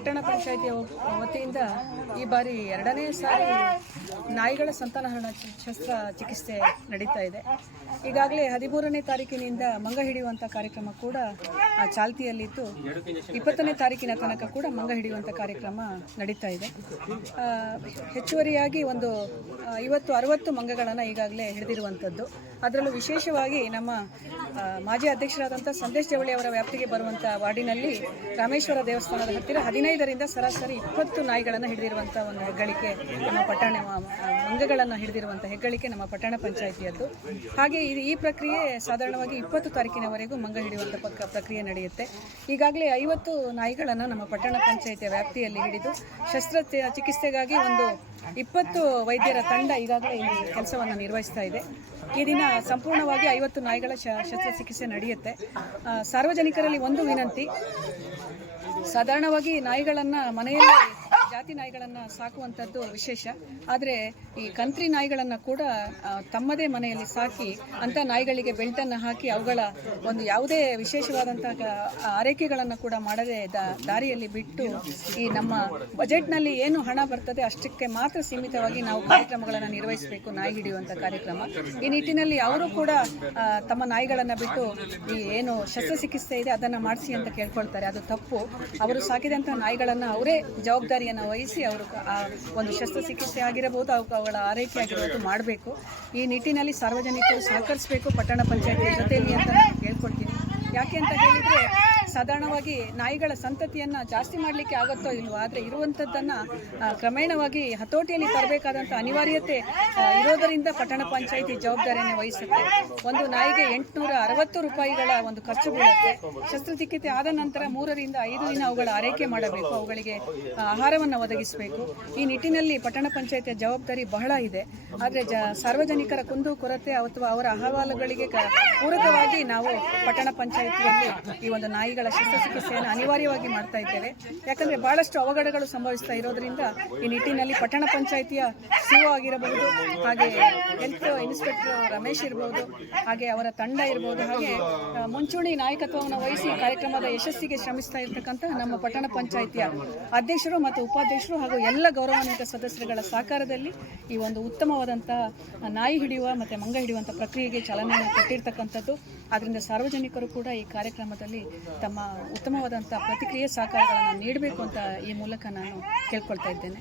ಪಟ್ಟಣ ಪಂಚಾಯಿತಿಯ ವತಿಯಿಂದ ಈ ಬಾರಿ 2ನೇ ಸಾರಿ ನಾಯಿಗಳ ಸಂತಾನಹರಣ ಶಸ್ತ್ರಚಿಕಿತ್ಸೆ ನಡೀತಾ ಇದೆ. ಈಗಾಗಲೇ 13ನೇ ತಾರೀಕಿನಿಂದ ಮಂಗ ಹಿಡಿಯುವಂಥ ಕಾರ್ಯಕ್ರಮ ಕೂಡ ಚಾಲ್ತಿಯಲ್ಲಿದ್ದು 20ನೇ ತಾರೀಕಿನ ತನಕ ಕೂಡ ಮಂಗ ಹಿಡಿಯುವಂಥ ಕಾರ್ಯಕ್ರಮ ನಡೀತಾ ಇದೆ. ಹೆಚ್ಚುವರಿಯಾಗಿ ಒಂದು 50-60 ಮಂಗಗಳನ್ನು ಈಗಾಗಲೇ ಹಿಡಿದಿರುವಂಥದ್ದು. ಅದರಲ್ಲೂ ವಿಶೇಷವಾಗಿ ನಮ್ಮ ಮಾಜಿ ಅಧ್ಯಕ್ಷರಾದಂಥ ಸಂದೇಶ್ ಜವಳಿ ಅವರ ವ್ಯಾಪ್ತಿಗೆ ಬರುವಂಥ ವಾರ್ಡಿನಲ್ಲಿ ರಾಮೇಶ್ವರ ದೇವಸ್ಥಾನದ ಹತ್ತಿರ 15ರಿಂದ ಸರಾಸರಿ 20 ನಾಯಿಗಳನ್ನು ಹಿಡಿದಿರುವಂಥ ಒಂದು ಹೆಗ್ಗಳಿಕೆ ನಮ್ಮ ಪಟ್ಟಣ ಮಂಗಗಳನ್ನು ಹಿಡಿದಿರುವಂಥ ಹೆಗ್ಗಳಿಕೆ ನಮ್ಮ ಪಟ್ಟಣ ಪಂಚಾಯಿತಿಯದ್ದು. ಹಾಗೆ ಈ ಪ್ರಕ್ರಿಯೆ ಸಾಧಾರಣವಾಗಿ 20 ತಾರೀಕಿನವರೆಗೂ ಮಂಗ ಹಿಡಿಯುವಂಥ ಪ್ರಕ್ರಿಯೆ ನಡೆಯುತ್ತೆ. ಈಗಾಗಲೇ 50 ನಾಯಿಗಳನ್ನು ನಮ್ಮ ಪಟ್ಟಣ ಪಂಚಾಯಿತಿಯ ವ್ಯಾಪ್ತಿಯಲ್ಲಿ ಹಿಡಿದು ಚಿಕಿತ್ಸೆಗಾಗಿ ಒಂದು 20 ವೈದ್ಯರ ತಂಡ ಈಗಾಗಲೇ ಇಲ್ಲಿ ಕೆಲಸವನ್ನು ನಿರ್ವಹಿಸ್ತಾ ಇದೆ. ಈ ದಿನ ಸಂಪೂರ್ಣವಾಗಿ 50 ನಾಯಿಗಳ ಶಸ್ತ್ರಚಿಕಿತ್ಸೆ ನಡೆಯುತ್ತೆ. ಸಾರ್ವಜನಿಕರಲ್ಲಿ ಒಂದು ವಿನಂತಿ, ಸಾಧಾರಣವಾಗಿ ನಾಯಿಗಳನ್ನು ಮನೆಯಲ್ಲಿ ಜಾತಿ ನಾಯಿಗಳನ್ನು ಸಾಕುವಂಥದ್ದು ವಿಶೇಷ. ಆದರೆ ಈ ಕಂತ್ರಿ ನಾಯಿಗಳನ್ನು ಕೂಡ ತಮ್ಮದೇ ಮನೆಯಲ್ಲಿ ಸಾಕಿ ಅಂಥ ನಾಯಿಗಳಿಗೆ ಬೆಲ್ಟನ್ನು ಹಾಕಿ ಅವುಗಳ ಒಂದು ಯಾವುದೇ ವಿಶೇಷವಾದಂಥ ಆರೈಕೆಗಳನ್ನು ಕೂಡ ಮಾಡದೆ ದಾರಿಯಲ್ಲಿ ಬಿಟ್ಟು ಈ ನಮ್ಮ ಬಜೆಟ್ನಲ್ಲಿ ಏನು ಹಣ ಬರ್ತದೆ ಅಷ್ಟಕ್ಕೆ ಮಾತ್ರ ಸೀಮಿತವಾಗಿ ನಾವು ಕಾರ್ಯಕ್ರಮಗಳನ್ನು ನಿರ್ವಹಿಸಬೇಕು. ನಾಯಿ ಹಿಡಿಯುವಂಥ ಕಾರ್ಯಕ್ರಮ ಈ ನಿಟ್ಟಿನಲ್ಲಿ ಅವರು ಕೂಡ ತಮ್ಮ ನಾಯಿಗಳನ್ನು ಬಿಟ್ಟು ಈ ಏನು ಶಸ್ತ್ರಚಿಕಿತ್ಸೆ ಇದೆ ಅದನ್ನು ಮಾಡಿಸಿ ಅಂತ ಕೇಳ್ಕೊಳ್ತಾರೆ. ಅದು ತಪ್ಪು. ಅವರು ಸಾಕಿದಂಥ ನಾಯಿಗಳನ್ನು ಅವರೇ ಜವಾಬ್ದಾರಿಯನ್ನು ವಹಿಸಿ ಅವರು ಆ ಒಂದು ಶಸ್ತ್ರಚಿಕಿತ್ಸೆ ಆಗಿರಬಹುದು, ಅವುಗಳ ಆರೈಕೆ ಆಗಿರಬಹುದು ಮಾಡಬೇಕು. ಈ ನಿಟ್ಟಿನಲ್ಲಿ ಸಾರ್ವಜನಿಕರು ಸಹಕರಿಸಬೇಕು ಪಟ್ಟಣ ಪಂಚಾಯತಿ ಜೊತೆಯಲ್ಲಿ ಅಂತ ನಾನು ಕೇಳ್ಕೊಳ್ತೀನಿ. ಯಾಕೆ ಅಂತ ಹೇಳಿದರೆ ಸಾಧಾರಣವಾಗಿ ನಾಯಿಗಳ ಸಂತತಿಯನ್ನು ಜಾಸ್ತಿ ಮಾಡಲಿಕ್ಕೆ ಆಗುತ್ತೋ ಇಲ್ವೋ, ಆದರೆ ಇರುವಂಥದ್ದನ್ನು ಕ್ರಮೇಣವಾಗಿ ಹತೋಟಿಯಲ್ಲಿ ತರಬೇಕಾದಂಥ ಅನಿವಾರ್ಯತೆ ಇರೋದರಿಂದ ಪಟ್ಟಣ ಪಂಚಾಯಿತಿ ಜವಾಬ್ದಾರಿಯನ್ನು ವಹಿಸುತ್ತೆ. ಒಂದು ನಾಯಿಗೆ 860 ರೂಪಾಯಿಗಳ ಒಂದು ಖರ್ಚು ಬೀಳುತ್ತೆ. ಶಸ್ತ್ರಚಿಕಿತ್ಸೆ ಆದ ನಂತರ 3ರಿಂದ 5 ದಿನ ಅವುಗಳ ಆರೈಕೆ ಮಾಡಬೇಕು, ಅವುಗಳಿಗೆ ಆಹಾರವನ್ನು ಒದಗಿಸಬೇಕು. ಈ ನಿಟ್ಟಿನಲ್ಲಿ ಪಟ್ಟಣ ಪಂಚಾಯಿತಿಯ ಜವಾಬ್ದಾರಿ ಬಹಳ ಇದೆ. ಆದರೆ ಸಾರ್ವಜನಿಕರ ಕುಂದು ಕೊರತೆ ಅಥವಾ ಅವರ ಅಹವಾಲುಗಳಿಗೆ ಪೂರಕವಾಗಿ ನಾವು ಪಟ್ಟಣ ಪಂಚಾಯಿತಿಯಲ್ಲಿ ಈ ಒಂದು ನಾಯಿಗಳ ಶಸ್ತ್ರಚಿಕಿತ್ಸೆಯನ್ನು ಅನಿವಾರ್ಯವಾಗಿ ಮಾಡ್ತಾ ಇದ್ದೇವೆ. ಯಾಕಂದರೆ ಬಹಳಷ್ಟು ಅವಘಡಗಳು ಸಂಭವಿಸ್ತಾ ಇರೋದ್ರಿಂದ ಈ ನಿಟ್ಟಿನಲ್ಲಿ ಪಟ್ಟಣ ಪಂಚಾಯಿತಿಯ ಸಿಒ ಆಗಿರಬಹುದು, ಹಾಗೆ ಹೆಲ್ತ್ ಇನ್ಸ್ಪೆಕ್ಟರ್ ರಮೇಶ್ ಇರಬಹುದು, ಹಾಗೆ ಅವರ ತಂಡ ಇರಬಹುದು, ಹಾಗೆ ಮುಂಚೂಣಿ ನಾಯಕತ್ವವನ್ನು ವಹಿಸಿ ಕಾರ್ಯಕ್ರಮದ ಯಶಸ್ಸಿಗೆ ಶ್ರಮಿಸ್ತಾ ಇರತಕ್ಕಂಥ ನಮ್ಮ ಪಟ್ಟಣ ಪಂಚಾಯಿತಿಯ ಅಧ್ಯಕ್ಷರು ಮತ್ತು ಉಪಾಧ್ಯಕ್ಷರು ಹಾಗೂ ಎಲ್ಲ ಗೌರವಾನ್ವಿತ ಸದಸ್ಯರುಗಳ ಸಹಕಾರದಲ್ಲಿ ಈ ಒಂದು ಉತ್ತಮವಾದಂಥ ನಾಯಿ ಹಿಡಿಯುವ ಮತ್ತು ಮಂಗ ಹಿಡಿಯುವಂಥ ಪ್ರಕ್ರಿಯೆಗೆ ಚಾಲನೆಯನ್ನು ಕೊಟ್ಟಿರ್ತಕ್ಕಂಥದ್ದು. ಆದ್ದರಿಂದ ಸಾರ್ವಜನಿಕರು ಕೂಡ ಈ ಕಾರ್ಯಕ್ರಮದಲ್ಲಿ ತಮ್ಮ ಉತ್ತಮವಾದಂಥ ಪ್ರತಿಕ್ರಿಯೆ ಸಹಕಾರಗಳನ್ನು ನೀಡಬೇಕು ಅಂತ ಈ ಮೂಲಕ ನಾನು ಕೇಳ್ಕೊಳ್ತಾ ಇದ್ದೇನೆ.